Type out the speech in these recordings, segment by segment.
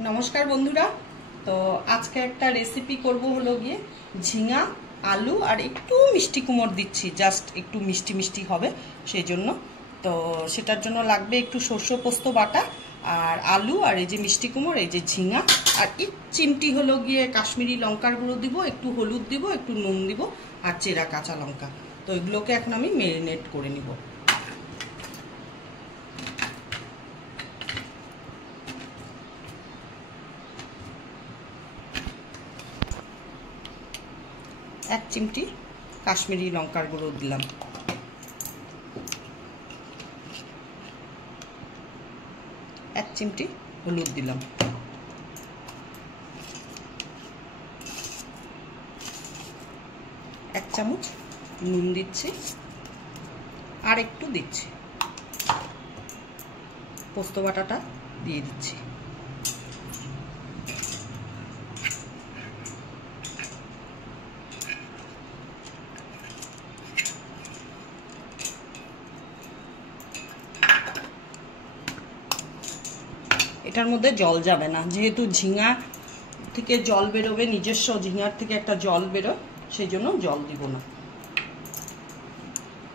नमस्कार बंधुरा तो आज के एक रेसिपि करब हलो गिये झिंगा आलू और एकटू मिष्टि कुमड़ दिच्छी जस्ट एकटू मिष्टि मिष्टि होबे सेई जोन्नो तो सेटार जोन्नो लागबे एकटू शस्य पोस्त बाटा और आलू और ये मिष्टि कुमड़ ये झिंगा और एक चिमटी हलो गिये काश्मीरी लंकार गुঁড়ো दिबो एकटू हलुद दिबो एकटू नुन दिबो और चेरा काँचा लंका तो एगुलोके एखन आमि मेरिनेट करे निब। एक चिमटी काश्मीरी लंकार गुঁড়ো दिलाम, एक चिमटी हलुद दिलाम, एक चामच नुन दिच्छी और एकटू दिच्छी पोस्त बाटाटा दिए दिच्छी। एटार मध्य जल जाबे ना जेहेतु झिंगा थेके जल बेरोबे निजस्व झिंगार थेके एकटा जल बेरो सेइजोन्नो जल दिब ना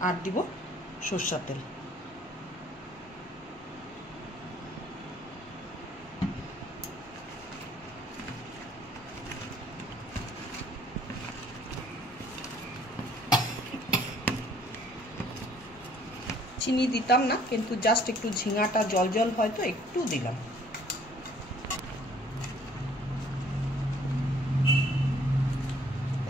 आर दिब सर्षेर तेल। चीनी दिताम ना किन्तु जस्ट एकटू झिंगाटा जल जल हयतो एकटू दिलाम।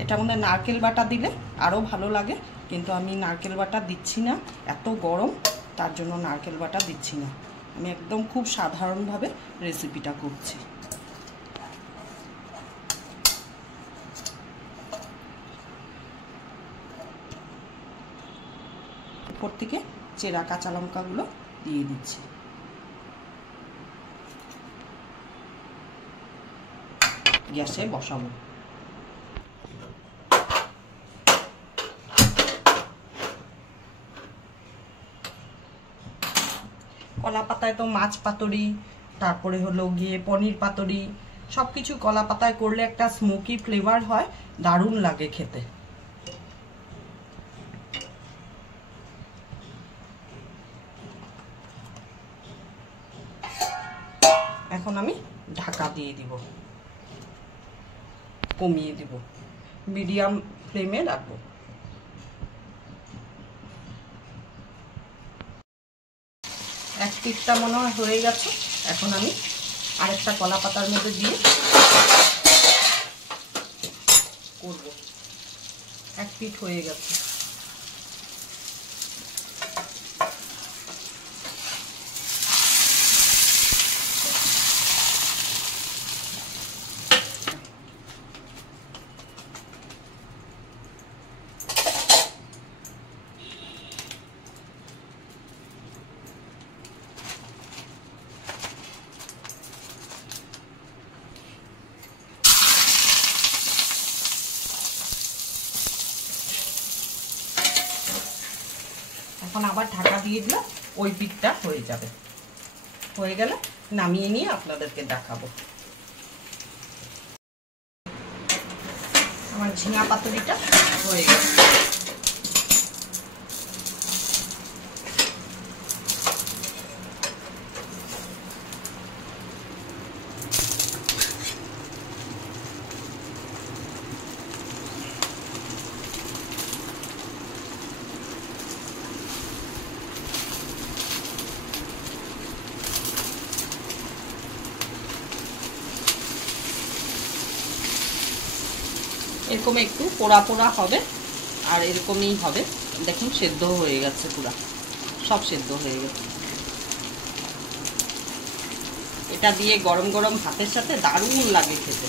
एटार मধ্যে नारकेल बाटा दिले आरो भालो लागे किन्तु आमी नारकेल बाटा दिচ্ছি ना एत गरम तार जोन्नो नारकेल बाटा दिচ্ছি ना आमी एकदम खूब साधारण भावे रेसिपिटा करছি। ऊपर থেকে চেরা কাঁচা লঙ্কাগুলো দিয়ে দিচ্ছি। গ্যাসে বসাবো। কলা পাতায় তো মাছ পাতুরি তারপরে হলো গিয়ে পনির পাতুরি সবকিছু কলা পাতায় করলে একটা স্মোকি ফ্লেভার হয়, দারুণ লাগে খেতে। এখন আমি ঢাকা দিয়ে দিব, কমিয়ে দিব, মিডিয়াম ফ্লেমে রাখবো। এক পিঠটা মনে হয় হয়ে গেছে, এখন আমি আরেকটা কলা পাতার মধ্যে দিয়ে করব। এক পিঠ হয়ে গেছে। এখন আবার ঢাকা দিয়ে দিলে ওই পিঠটা হয়ে যাবে। হয়ে গেলে নামিয়ে নিয়ে আপনাদেরকে দেখাবো। আমার ঝিঙা পাতুরিটা হয়ে গেছে। এরকম একটু পোড়া পোড়া হবে আর এরকমই হবে। দেখুন সেদ্ধ হয়ে গেছে, পুরো সব সেদ্ধ হয়ে গেছে। এটা দিয়ে গরম গরম ভাতের সাথে দারুণ লাগে খেতে।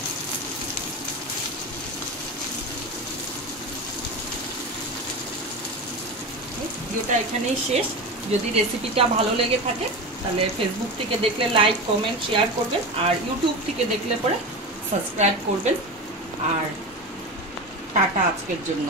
ভিডিওটা এখানেই শেষ। যদি রেসিপিটা ভালো লেগে থাকে তাহলে ফেসবুক থেকে দেখলে লাইক কমেন্ট শেয়ার করবেন আর ইউটিউব থেকে দেখলে পরে সাবস্ক্রাইব করবেন। আর টাটা আজকের জন্য।